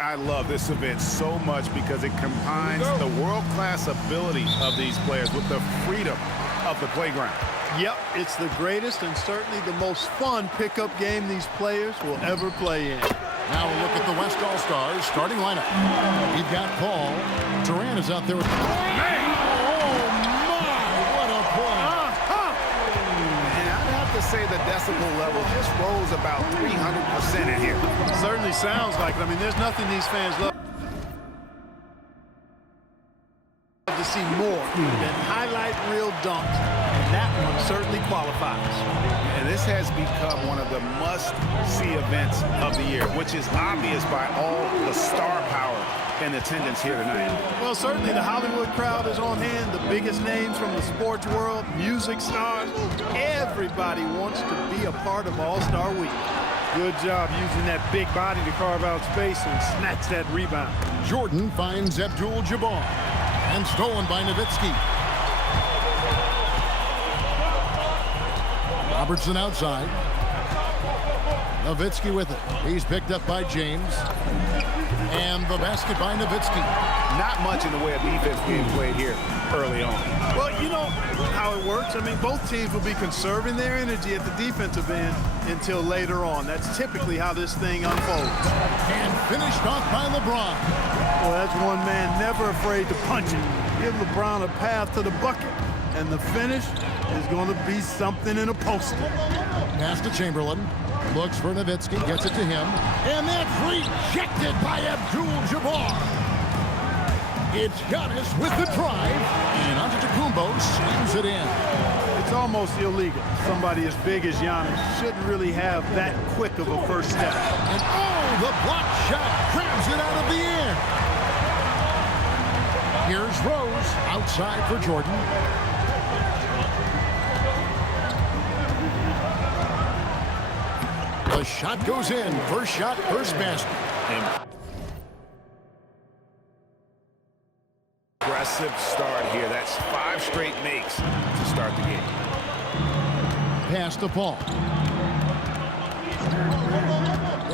I love this event so much because it combines the world-class ability of these players with the freedom of the playground. Yep, it's the greatest and certainly the most fun pickup game these players will ever play in. Now a look at the West All-Stars starting lineup. We've got Paul. Durant is out there with... Man! Oh, my! What a play! And I'd have to say the decibel level just rose about 300% in here. Certainly sounds like it. I mean, there's nothing these fans love to see more than highlight reel dunks, and that one certainly qualifies. And this has become one of the must-see events of the year, which is obvious by all the star power in attendance here tonight. Well, certainly the Hollywood crowd is on hand, the biggest names from the sports world, music stars. Everybody wants to be a part of All-Star Week. Good job using that big body to carve out space and snatch that rebound. Jordan finds Abdul Jabbar. And stolen by Nowitzki. Robertson outside. Nowitzki with it. He's picked up by James. And the basket by Nowitzki. Not much in the way of defense being played here early on. Well, you know how it works. I mean, both teams will be conserving their energy at the defensive end until later on. That's typically how this thing unfolds. And finished off by LeBron. Well, that's one man never afraid to punch it. Give LeBron a path to the bucket. And the finish is going to be something in a poster. Pass to Chamberlain. Looks for Nowitzki. Gets it to him. And that's rejected by Abdul Jabbar. It's Giannis with the drive. And Antetokounmpo slams it in. It's almost illegal. Somebody as big as Giannis shouldn't really have that quick of a first step. And oh, the block shot grabs it out of the air. Here's Rose outside for Jordan. The shot goes in. First shot, first basket. Aggressive start here. That's 5 straight makes to start the game. Pass to Paul.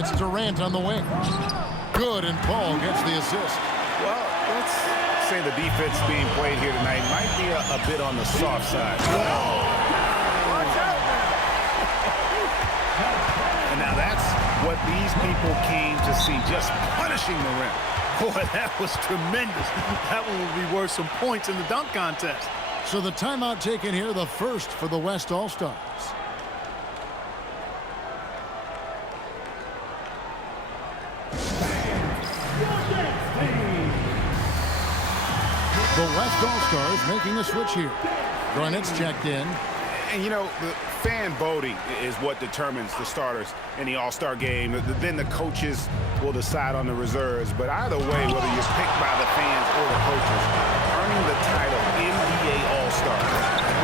It's Durant on the wing. Good, and Paul gets the assist. Well, let's say the defense being played here tonight might be a bit on the soft side. Watch out! And now that's what these people came to see, just punishing the rim. Boy, that was tremendous. That one will be worth some points in the dunk contest. So the timeout taken here, the first for the West All-Stars. The West All-Stars making a switch here. Garnett's checked in. And, you know, the fan voting is what determines the starters in the All-Star game. Then the coaches will decide on the reserves. But either way, whether you're picked by the fans or the coaches, earning the title NBA All-Star,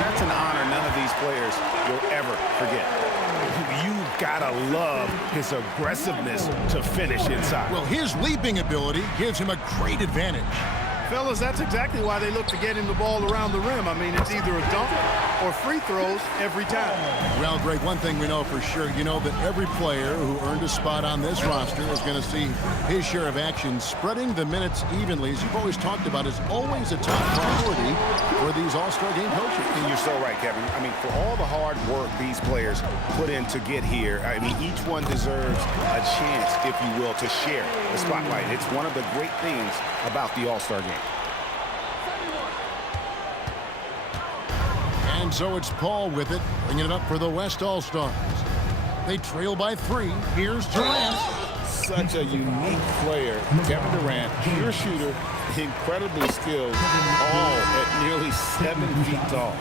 that's an honor none of these players will ever forget. You've got to love his aggressiveness to finish inside. Well, his leaping ability gives him a great advantage. Fellas, that's exactly why they look to get him the ball around the rim. I mean, it's either a dunk or free throws every time. Well, Greg, one thing we know for sure, you know that every player who earned a spot on this roster is going to see his share of action. Spreading the minutes evenly, as you've always talked about, is always a top priority for these All-Star game coaches. And you're so right, Kevin. I mean, for all the hard work these players put in to get here, I mean, each one deserves a chance, if you will, to share the spotlight. It's one of the great things about the All-Star game. And so it's Paul with it, bringing it up for the West All-Stars. They trail by 3. Here's Durant. such a unique player. Kevin Durant, pure shooter, incredibly skilled, all at nearly 7 feet tall.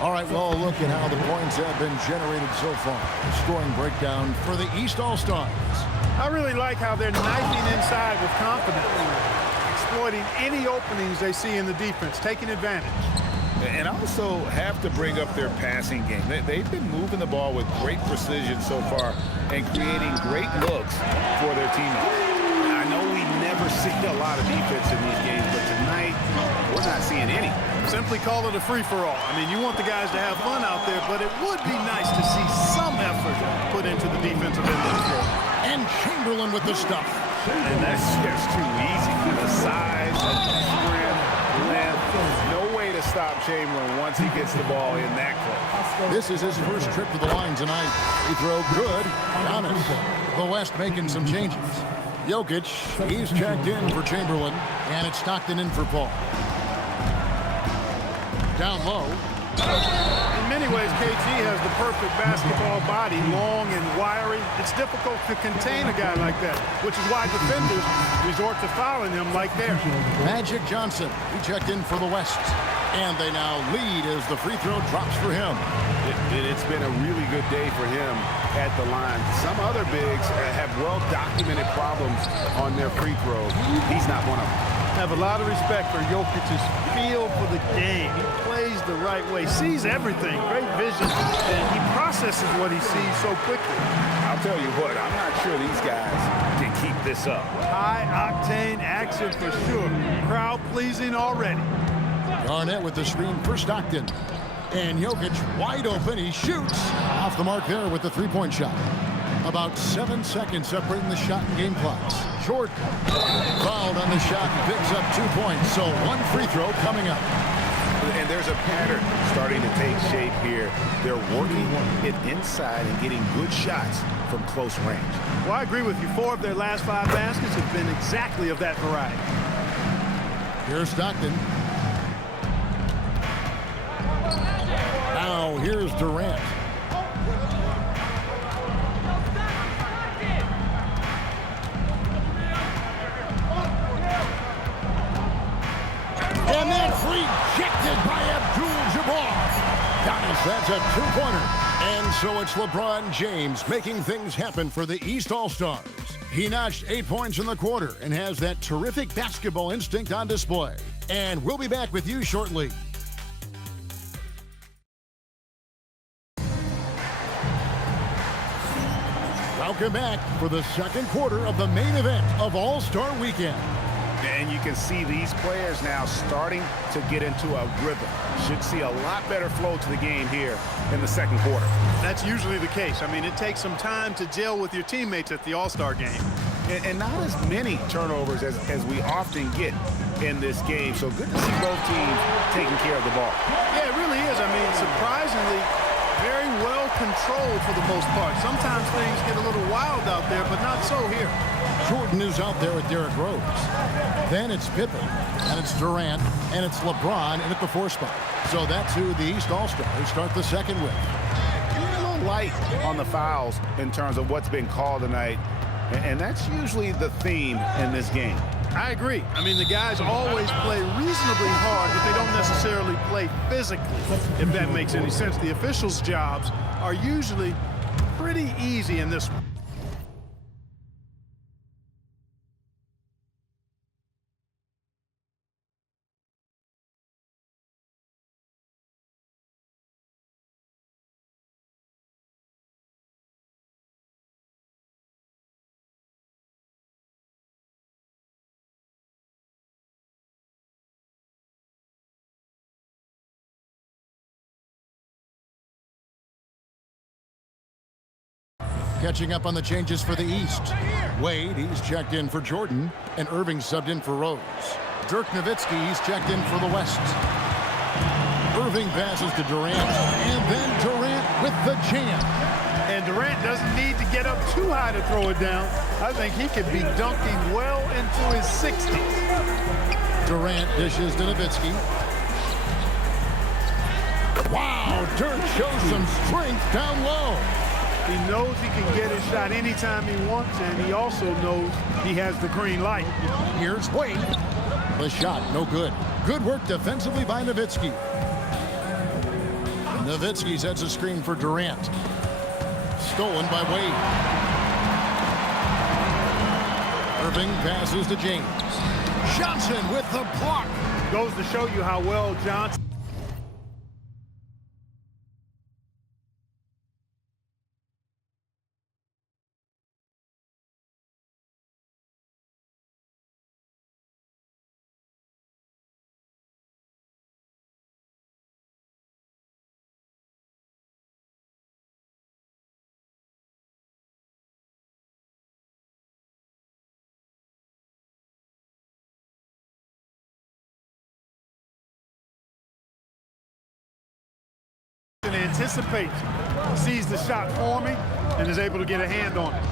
All right, well, look at how the points have been generated so far. The scoring breakdown for the East All-Stars. I really like how they're knifing inside with confidence, exploiting any openings they see in the defense, taking advantage. And also have to bring up their passing game. They've been moving the ball with great precision so far and creating great looks for their teammates. I know we never see a lot of defense in these games, but tonight we're not seeing any. Simply call it a free-for-all. I mean, you want the guys to have fun out there, but it would be nice to see some effort put into the defensive end of the floor. And Chamberlain with the stuff. And that's just too easy. The size, sprint, length, no way to stop Chamberlain once he gets the ball in that close. This is his first trip to the line tonight. He throw good. Giannis, the West making some changes. Jokic, he's checked in for Chamberlain, and it's Stockton in for Paul. Down low. In many ways, KG has the perfect basketball body, long and wiry. It's difficult to contain a guy like that, which is why defenders resort to fouling him like there. Magic Johnson, he checked in for the West. And they now lead as the free throw drops for him. It's been a really good day for him at the line. Some other bigs have well-documented problems on their free throws. He's not one of them. I have a lot of respect for Jokic's feel for the game. He plays the right way, sees everything, great vision, and he processes what he sees so quickly. I'll tell you what, I'm not sure these guys can keep this up. High-octane action for sure. Crowd-pleasing already. Garnette with the screen for Stockton. And Jokic wide open. He shoots. Off the mark there with the three-point shot. About 7 seconds separating the shot and game clocks. Jordan fouled on the shot and picks up 2 points. So one free throw coming up. And there's a pattern starting to take shape here. They're working it inside and getting good shots from close range. Well, I agree with you. 4 of their last 5 baskets have been exactly of that variety. Here's Stockton. Now here's Durant. And that's rejected by Abdul Jabbar. Giannis, that's a 2-pointer. And so it's LeBron James making things happen for the East All-Stars. He notched 8 points in the quarter and has that terrific basketball instinct on display. And we'll be back with you shortly. Welcome back for the second quarter of the main event of All-Star Weekend. And you can see these players now starting to get into a rhythm. Should see a lot better flow to the game here in the second quarter. That's usually the case. I mean, it takes some time to gel with your teammates at the All-Star game. And not as many turnovers as we often get in this game. So good to see both teams taking care of the ball. Yeah, it really is. I mean, surprisingly, very well controlled for the most part. Sometimes things get a little wild out there, but not so here. Jordan is out there with Derrick Rose. Then it's Pippen, and it's Durant, and it's LeBron in at the 4 spot. So that's who the East All-Stars start the second with. A little light on the fouls in terms of what's been called tonight, and that's usually the theme in this game. I agree. I mean, the guys always play reasonably hard, but they don't necessarily play physically, if that makes any sense. The officials' jobs are usually pretty easy in this one. Catching up on the changes for the East. Wade, he's checked in for Jordan, and Irving subbed in for Rose. Dirk Nowitzki, he's checked in for the West. Irving passes to Durant, and then Durant with the jam. And Durant doesn't need to get up too high to throw it down. I think he could be dunking well into his 60s. Durant dishes to Nowitzki. Wow, Dirk shows some strength down low. He knows he can get his shot anytime he wants, and he also knows he has the green light. Here's Wade. The shot, no good. Good work defensively by Nowitzki. Nowitzki sets a screen for Durant. Stolen by Wade. Irving passes to James. Johnson with the block. Goes to show you how well Johnson. Anticipates, sees the shot forming, and is able to get a hand on it.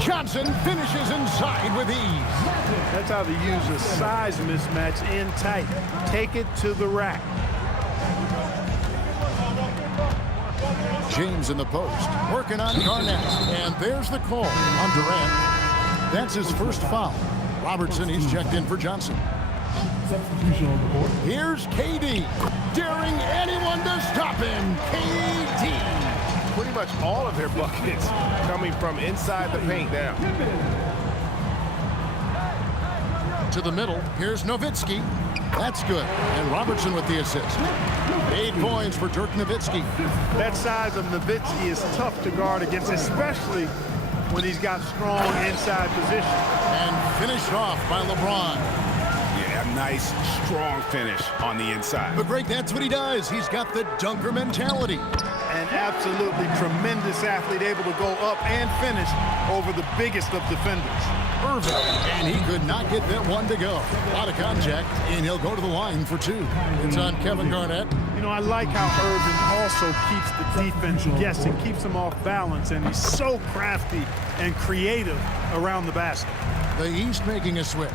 Johnson finishes inside with ease. That's how they use a size mismatch in tight. Take it to the rack. James in the post, working on Garnett, and there's the call on Durant. That's his first foul. Robertson, he's checked in for Johnson. Substitution on the court. Here's KD, daring anyone to stop him. KD. Pretty much all of their buckets coming from inside the paint now. To the middle, here's Nowitzki. That's good. And Robertson with the assist. 8 points for Dirk Nowitzki. That size of Nowitzki is tough to guard against, especially when he's got strong inside position. And finished off by LeBron. Yeah, a nice, strong finish on the inside. But Greg, that's what he does. He's got the dunker mentality. An absolutely tremendous athlete, able to go up and finish over the biggest of defenders. Irving, and he could not get that one to go. A lot of contact, and he'll go to the line for 2. It's on Kevin Garnett. You know, I like how Irving also keeps the defense guessing, keeps them off balance, and he's so crafty and creative around the basket. The East making a switch.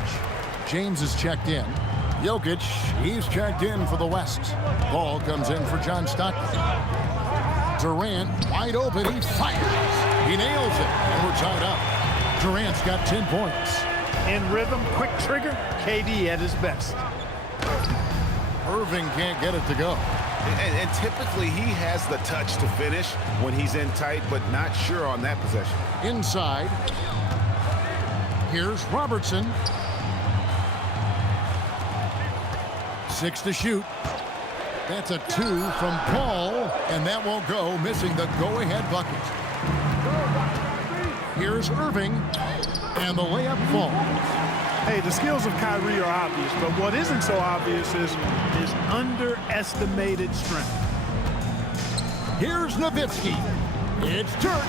James is checked in. Jokic, he's checked in for the West. Ball comes in for John Stockton. Durant, wide open, he fires. He nails it, and we're tied up. Durant's got 10 points. In rhythm, quick trigger, KD at his best. Irving can't get it to go. And typically he has the touch to finish when he's in tight, but not sure on that possession. Inside. Here's Robertson. 6 to shoot. That's a 2 from Paul, and that won't go, missing the go-ahead bucket. Here's Irving, and the layup falls. Hey, the skills of Kyrie are obvious, but what isn't so obvious is his underestimated strength. Here's Nowitzki. It's Dirk.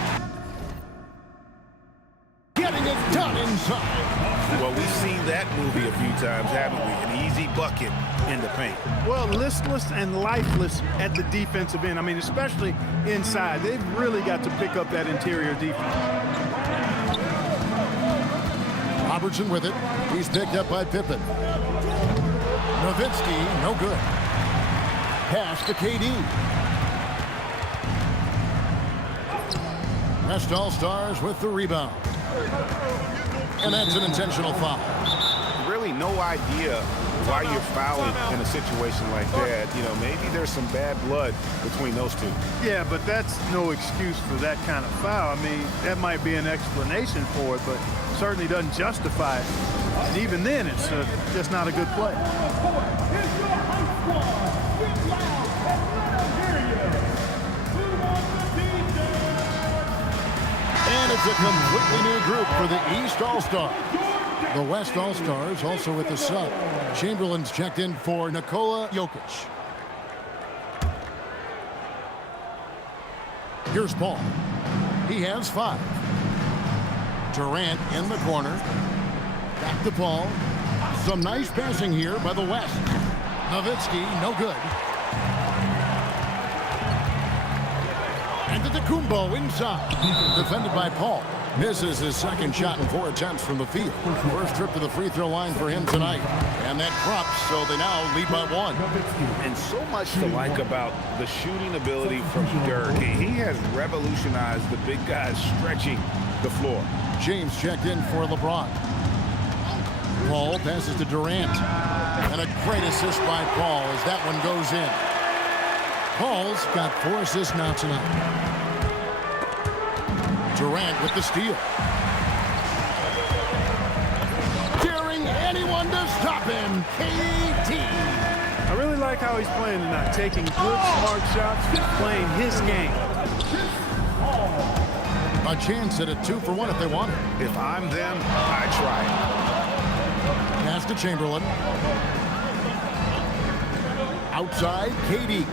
Getting it done inside. Well, we've seen that movie a few times, haven't we? An easy bucket in the paint. Well, listless and lifeless at the defensive end. I mean, especially inside. They've really got to pick up that interior defense. Robertson with it. He's picked up by Pippen. Nowitzki, no good. Pass to KD. West All-Stars with the rebound. And that's an intentional foul. Really no idea why you're fouling in a situation like that. You know, maybe there's some bad blood between those two. Yeah, but that's no excuse for that kind of foul. I mean, that might be an explanation for it, but certainly doesn't justify it. And even then, it's just not a good play. And it's a completely new group for the East All-Stars. The West All-Stars also with the sub. Chamberlain's checked in for Nikola Jokic. Here's Paul. He has 5. Durant in the corner. Back to Paul. Some nice passing here by the West. Nowitzki, no good. Antetokounmpo inside. Defended by Paul. Misses his second shot in 4 attempts from the field. First trip to the free throw line for him tonight. And that drops, so they now lead by 1. And so much to like about the shooting ability from Derrick. He has revolutionized the big guys stretching the floor. James checked in for LeBron. Paul passes to Durant. And a great assist by Paul as that one goes in. Paul's got 4 assists now tonight. Durant with the steal. Daring anyone to stop him. KD. I really like how he's playing tonight, taking good, smart shots, playing his game. A chance at a 2-for-1 if they want it. If I'm them, I try it. Pass to Chamberlain. Outside, KD.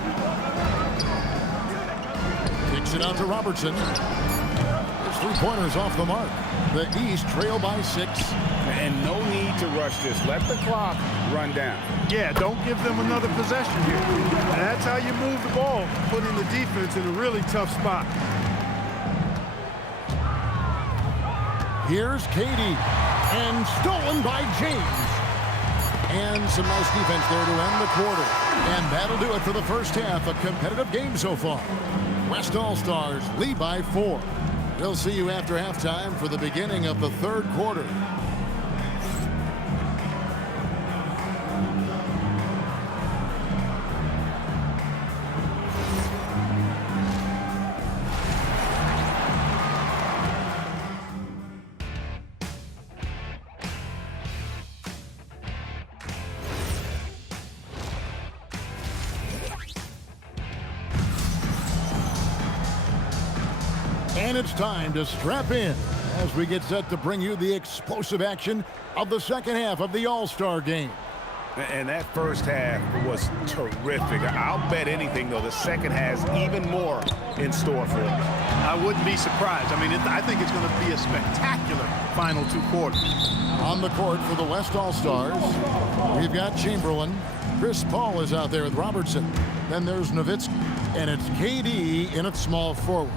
Kicks it out to Robertson. His 3-pointers off the mark. The East trail by 6. And no need to rush this. Let the clock run down. Yeah, don't give them another possession here. And that's how you move the ball, putting the defense in a really tough spot. Here's KD. And stolen by James. And some nice defense there to end the quarter. And that'll do it for the first half. A competitive game so far. West All-Stars lead by 4. We'll see you after halftime for the beginning of the third quarter. And it's time to strap in as we get set to bring you the explosive action of the second half of the All-Star game. And that first half was terrific. I'll bet anything, though, the second has even more in store for it. I wouldn't be surprised. I mean, I think it's going to be a spectacular final 2 quarters. On the court for the West All-Stars, we've got Chamberlain. Chris Paul is out there with Robertson. Then there's Nowitzki. And it's KD in at small forward.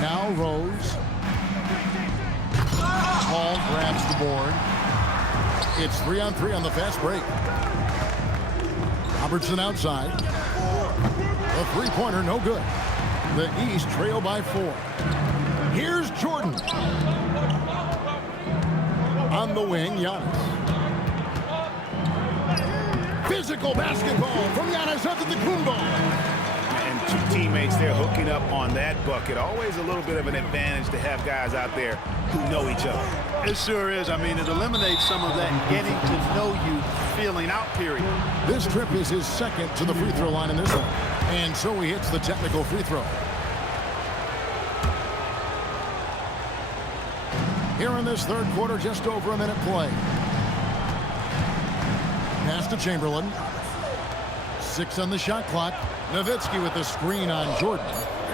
Now Rose. Paul grabs the board. It's 3-on-3 on the fast break. Robertson outside. A 3-pointer, no good. The East trail by 4. Here's Jordan. On the wing, Giannis. Physical basketball from Giannis Antetokounmpo. And 2 teammates there hooking up on that bucket. Always a little bit of an advantage to have guys out there who know each other. It sure is. I mean, it eliminates some of that getting to know you feeling out period. This trip is his second to the free throw line in this one. And so he hits the technical free throw. Here in this third quarter, just over a minute play. Pass to Chamberlain. 6 on the shot clock. Nowitzki with the screen on Jordan.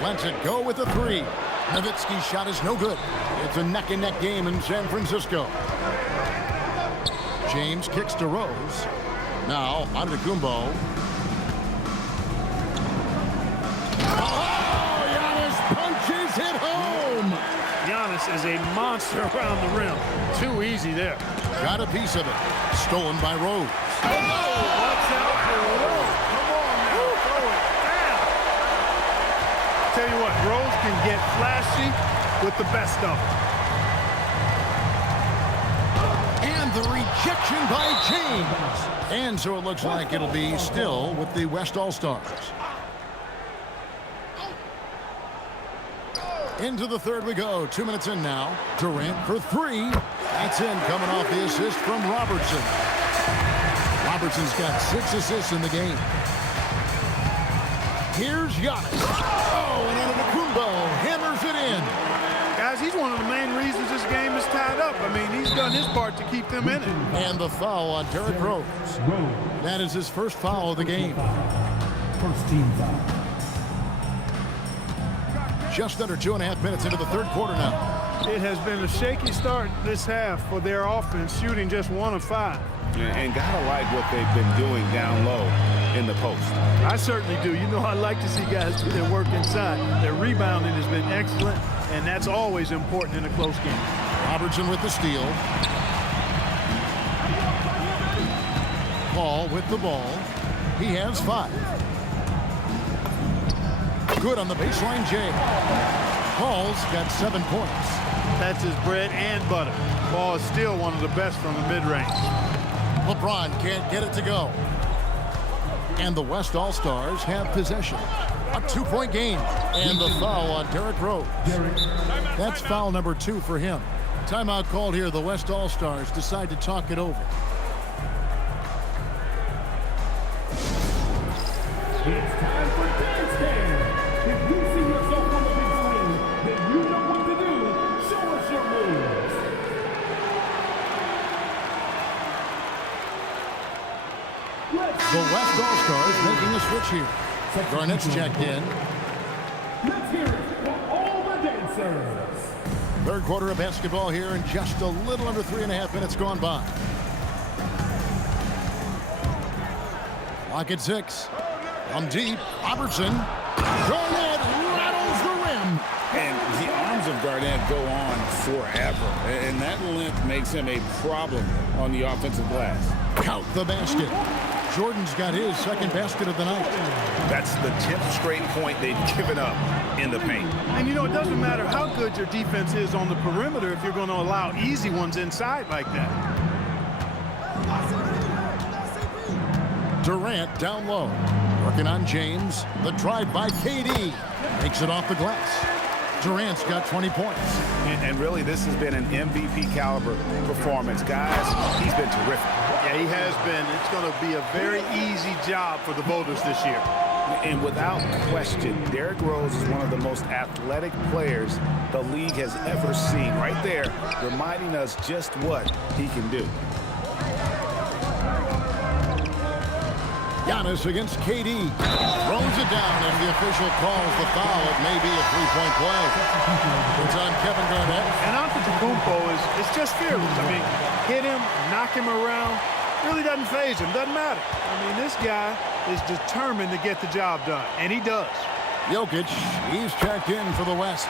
Lets it go with the 3. Nowitzki's shot is no good. It's a neck-and-neck game in San Francisco. James kicks to Rose. Now, Antetokounmpo. Oh, Giannis punches it home. Giannis is a monster around the rim. Too easy there. Got a piece of it. Stolen by Rose. Watch out for Rose. Come on now. Throw it down. Tell you what, Rose can get flashy with the best of them. And the rejection by James. And so it looks like it'll be still with the West All-Stars. Into the third we go. 2 minutes in now. Durant for 3. That's in, coming off the assist from Robertson. Robertson's got 6 assists in the game. Here's Giannis. Oh, and Antetokounmpo hammers it in. Guys, he's one of the main reasons this game is tied up. I mean, he's done his part to keep them in it. And the foul on Derrick Rose. That is his first foul of the game. First team foul. Just under 2.5 minutes into the third quarter now. It has been a shaky start this half for their offense, shooting just 1 of 5. And gotta like what they've been doing down low. in the post. I certainly do. You know, I like to see guys do their work inside. Their rebounding has been excellent, and that's always important in a close game. Robertson with the steal. Paul with the ball. He has 5. Good on the baseline, Jay. Paul's got 7 points. That's his bread and butter. Paul is still one of the best from the mid-range. LeBron can't get it to go. And the West All-Stars have possession. A 2-point game. And the foul on Derrick Rose. That's foul number 2 for him. Timeout called here. The West All-Stars decide to talk it over. It's time for dance stand. If you see yourself on the big screen, then you know what to do. Show us your moves. The West All-Stars making a switch here. Garnett's checked in. Let's hear it for all the dancers. Third quarter of basketball here, and just a little under 3.5 minutes gone by. Clock at 6. From deep, Robertson. Garnett rattles the rim. And the arms of Garnett go on forever. And that length makes him a problem on the offensive glass. Count the basket. Jordan's got his second basket of the night. That's the 10th straight point they've given up in the paint. And, you know, it doesn't matter how good your defense is on the perimeter if you're going to allow easy ones inside like that. Durant down low. Working on James. The drive by KD. Makes it off the glass. Durant's got 20 points. And really, this has been an MVP caliber performance. Guys, he's been terrific. Yeah, he has been. It's going to be a very easy job for the voters this year. And without question, Derrick Rose is one of the most athletic players the league has ever seen. Right there, reminding us just what he can do. Giannis against KD. Throws it down, and the official calls the foul. It may be a 3-point play. It's on Kevin Garnett. And Antetokounmpo is just fearless. I mean, hit him, knock him around. Really doesn't faze him. Doesn't matter. I mean, this guy is determined to get the job done, and he does. Jokic, he's checked in for the West.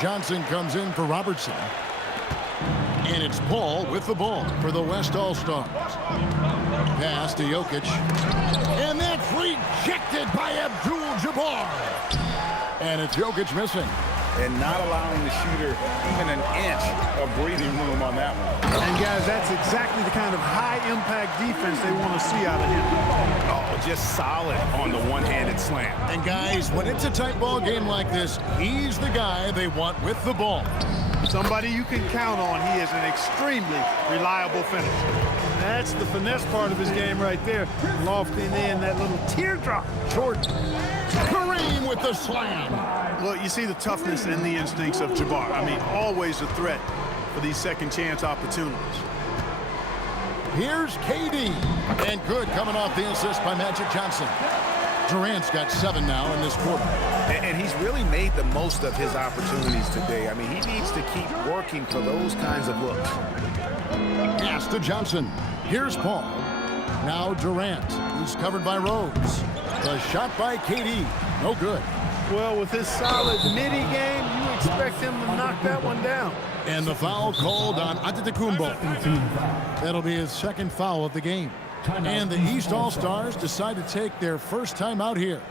Johnson comes in for Robertson. And it's Paul with the ball for the West All-Stars. Pass to Jokic. And that's rejected by Abdul, Jabbar. And it's Jokic missing. And not allowing the shooter even an inch of breathing room on that one. And, guys, that's exactly the kind of high-impact defense they want to see out of him. Oh, just solid on the one-handed slam. And, guys, when it's a tight ball game like this, he's the guy they want with the ball. Somebody you can count on. He is an extremely reliable finisher. That's the finesse part of his game right there. Lofting in that little teardrop. Jordan. Kareem with the slam. Look, you see the toughness and the instincts of Jabbar. I mean, always a threat for these second chance opportunities. Here's KD. And good coming off the assist by Magic Johnson. Durant's got 7 now in this quarter. And he's really made the most of his opportunities today. I mean, he needs to keep working for those kinds of looks. Pass to Johnson. Here's Paul. Now Durant. He's covered by Rose. The shot by KD. No good. Well, with his solid midi game, you expect him to knock that one down. And the foul called on Antetokounmpo. That'll be his second foul of the game. And the East All-Stars decide to take their first time out here.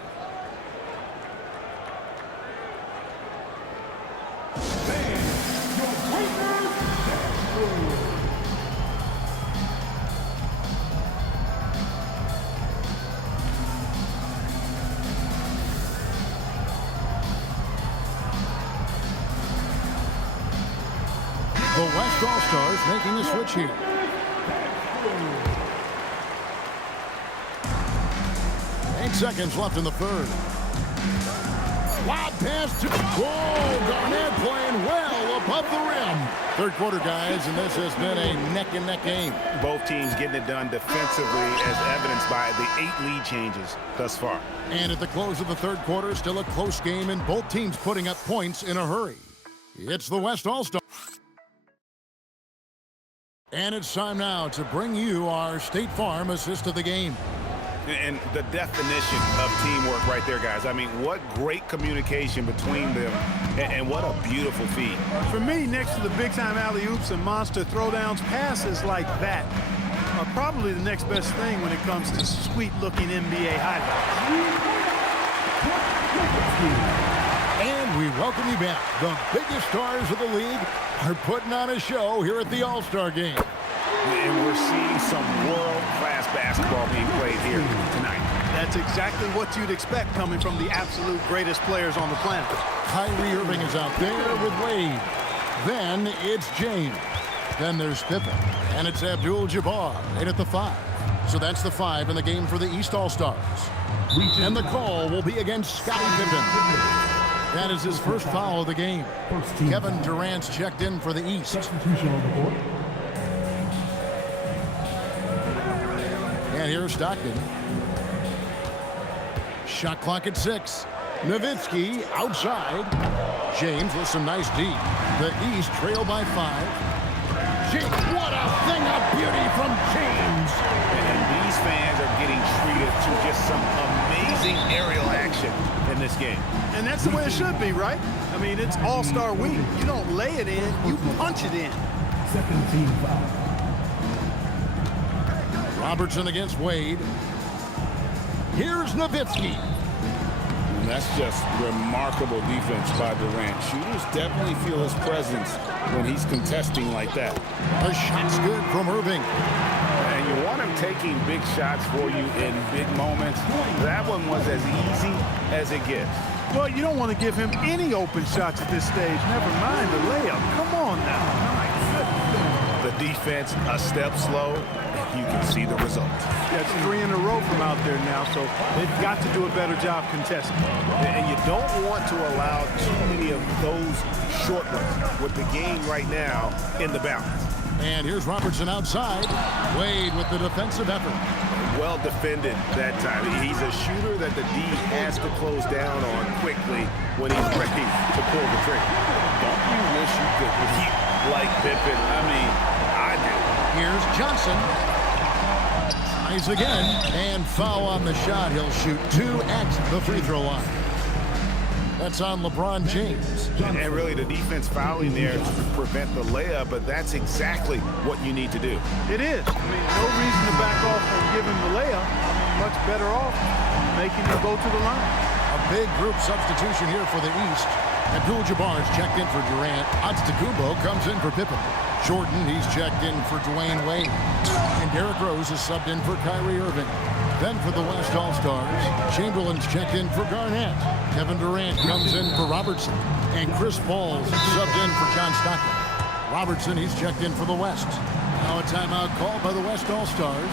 The West All-Stars making a switch here. Seconds left in the third. Lob pass to... Whoa, Garnett playing well above the rim. Third quarter, guys, and this has been a neck-and-neck game. Both teams getting it done defensively as evidenced by the 8 lead changes thus far. And at the close of the third quarter, still a close game, and both teams putting up points in a hurry. It's the West All-Star. And it's time now to bring you our State Farm assist of the game. And the definition of teamwork right there, guys. I mean, what great communication between them, and what a beautiful feat. For me, next to the big-time alley-oops and monster throwdowns, passes like that are probably the next best thing when it comes to sweet-looking NBA highlights. And we welcome you back. The biggest stars of the league are putting on a show here at the All-Star Game. And we're seeing some world-class basketball being played here tonight. That's exactly what you'd expect coming from the absolute greatest players on the planet. Kyrie Irving is out there with Wade. Then it's James. Then there's Pippen. And it's Abdul Jabbar in at the 5. So that's the 5 in the game for the East All-Stars. And the call will be against Scottie Pippen. That is his first foul of the game. Kevin Durant's checked in for the East. And here's Stockton. Shot clock at 6. Nowitzki outside. James with some nice D. The East trail by 5. James, what a thing of beauty from James. And these fans are getting treated to just some amazing aerial action in this game. And that's the way it should be, right? I mean, it's All-Star Week. You don't lay it in, you punch it in. Second team foul. Robertson against Wade. Here's Nowitzki. And that's just remarkable defense by Durant. Shooters definitely feel his presence when he's contesting like that. The shot's good from Irving. And you want him taking big shots for you in big moments. That one was as easy as it gets. Well, you don't want to give him any open shots at this stage. Never mind the layup. Come on now. My goodness. The defense a step slow. You can see the result. That's 3 in a row from out there now, so they've got to do a better job contesting. And you don't want to allow too many of those short ones with the game right now in the balance. And here's Robertson outside. Wade with the defensive effort. Well defended that time. He's a shooter that the D has to close down on quickly when he's ready to pull the trigger. Don't you wish you could keep like Pippen? I mean, I do. Here's Johnson. Tries again. And foul on the shot. He'll shoot 2 at the free throw line. That's on LeBron James. And really the defense fouling there to prevent the layup, but that's exactly what you need to do. It is. I mean, no reason to back off from giving the layup. I mean, much better off making him go to the line. A big group substitution here for the East. Abdul Jabbar is checked in for Durant. Antetokounmpo comes in for Pippen. Jordan, he's checked in for Dwyane Wade. And Derrick Rose is subbed in for Kyrie Irving. Then for the West All-Stars, Chamberlain's checked in for Garnette. Kevin Durant comes in for Robertson. And Chris Paul's subbed in for John Stockton. Robertson, he's checked in for the West. Now a timeout called by the West All-Stars.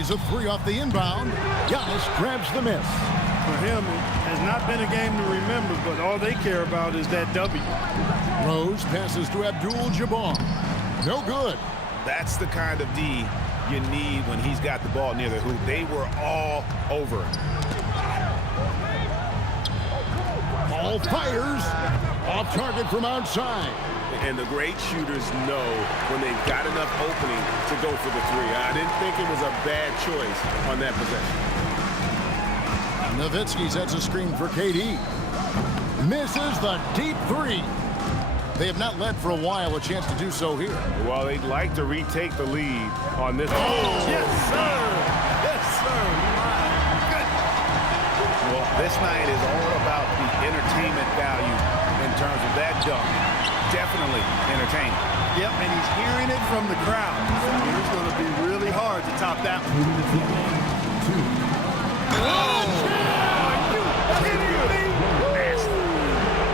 A 3 off the inbound. Giannis grabs the miss. For him, it has not been a game to remember, but all they care about is that W. Rose passes to Abdul Jabbar. No good. That's the kind of D you need when he's got the ball near the hoop. They were all over it. Ball fires. Off target from outside. And the great shooters know when they've got enough opening to go for the 3. I didn't think it was a bad choice on that possession. Nowitzki sets a screen for KD. Misses the deep 3. They have not led for a while. A chance to do so here. Well, they'd like to retake the lead on this. Oh, yes, sir. Yes, sir. My goodness. Well, this night is all about the entertainment value in terms of that dunk. Definitely entertaining. Yep, and he's hearing it from the crowd. So it's going to be really hard to top that one.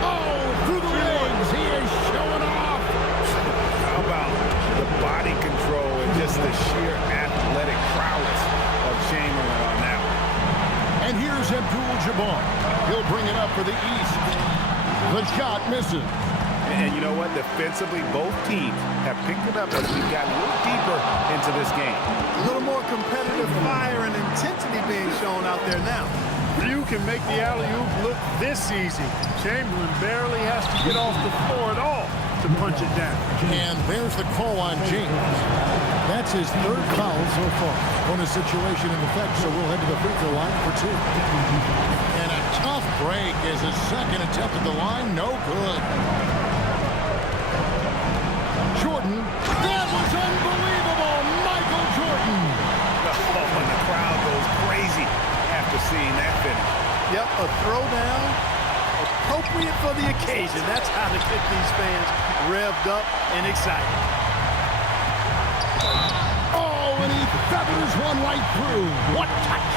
Oh, through the legs. He is showing off. How about the body control and just the sheer athletic prowess of Chamberlain on that one? And here's Abdul Jabbar. He'll bring it up for the East. The shot misses. And you know what? Defensively, both teams have picked it up as we've gotten a little deeper into this game. A little more competitive fire and intensity being shown out there now. Few can make the alley-oop look this easy. Chamberlain barely has to get off the floor at all to punch it down. And there's the call on James. That's his third foul so far. Bonus situation in effect, so we'll head to the free throw line for 2. And a tough break as his second attempt at the line, no good. Jordan, that was unbelievable! Michael Jordan! Oh, and the crowd goes crazy after seeing that finish. Yep, a throwdown appropriate for the occasion. That's how to get these fans revved up and excited. Oh, and he feathers one right through. What touch!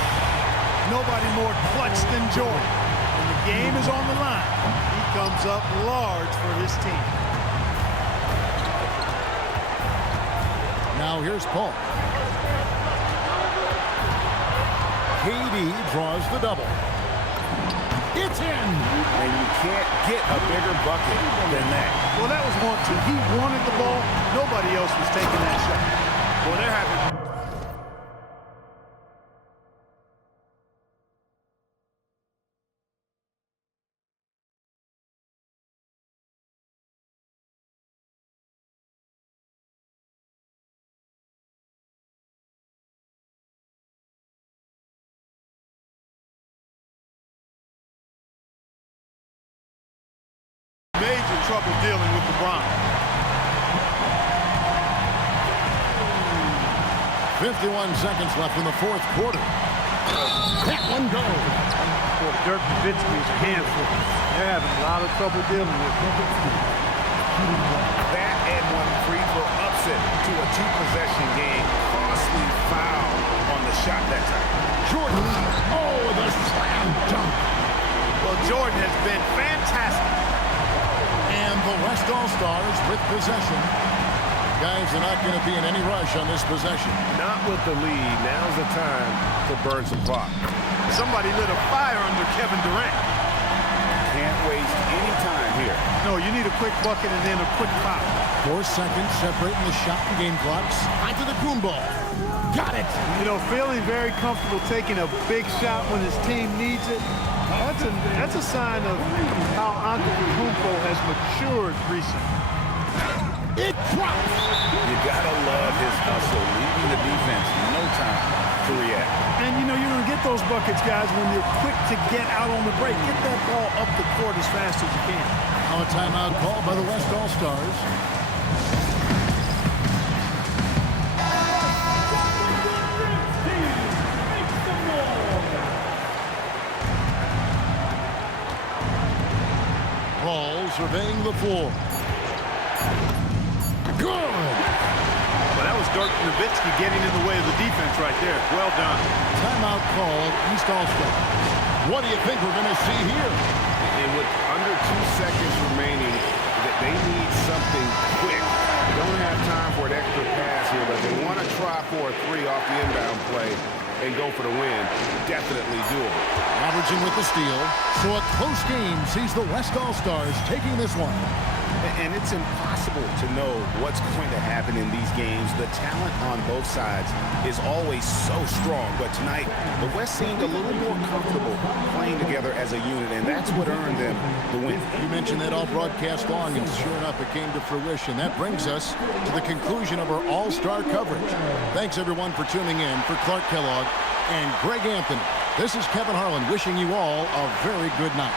Nobody more clutch than Jordan. When the game is on the line, he comes up large for his team. Now here's Paul. KD draws the double. It's in! And you can't get a bigger bucket than that. Well, that was one, too. He wanted the ball. Nobody else was taking that shot. Well, they're having... major trouble dealing with LeBron. 51 seconds left in the fourth quarter. That one goes. Well, Dirk Nowitzki is a handful. They're having a lot of trouble dealing with him. That and one free throw upset to a two-possession game. Costly foul on the shot that time. Jordan, oh, the slam dunk. Well, Jordan has been fantastic. And the West All-Stars with possession. Guys are not going to be in any rush on this possession. Not with the lead. Now's the time to burn some clock. Somebody lit a fire under Kevin Durant. Can't waste any time here. No, you need a quick bucket and then a quick foul. 4 seconds separating the shot and game clocks. Antetokounmpo. Got it. You know, feeling very comfortable taking a big shot when his team needs it. That's a sign of how Antetokounmpo has matured recently. It drops. You gotta love his hustle, leaving the defense no time to react. And you know, you're gonna get those buckets, guys, when you're quick to get out on the break. Get that ball up the court as fast as you can. Now a timeout called by the West All-Stars. Ball surveying the floor. Good! Well, that was Dirk Nowitzki getting in the way of the defense right there. Well done. Timeout called East All-Stars. What do you think we're going to see here? And with under 2 seconds remaining, they need something quick. They don't have time for an extra pass here, but they want to try for a 3 off the inbound play and go for the win. Definitely doable. Averaging with the steal. So a close game sees the West All-Stars taking this one. And it's impossible to know what's going to happen in these games. The talent on both sides is always so strong. But tonight, the West seemed a little more comfortable playing together as a unit, and that's what earned them the win. You mentioned that all broadcast long, and sure enough, it came to fruition. That brings us to the conclusion of our All-Star coverage. Thanks, everyone, for tuning in. For Clark Kellogg and Greg Anthony, this is Kevin Harlan wishing you all a very good night.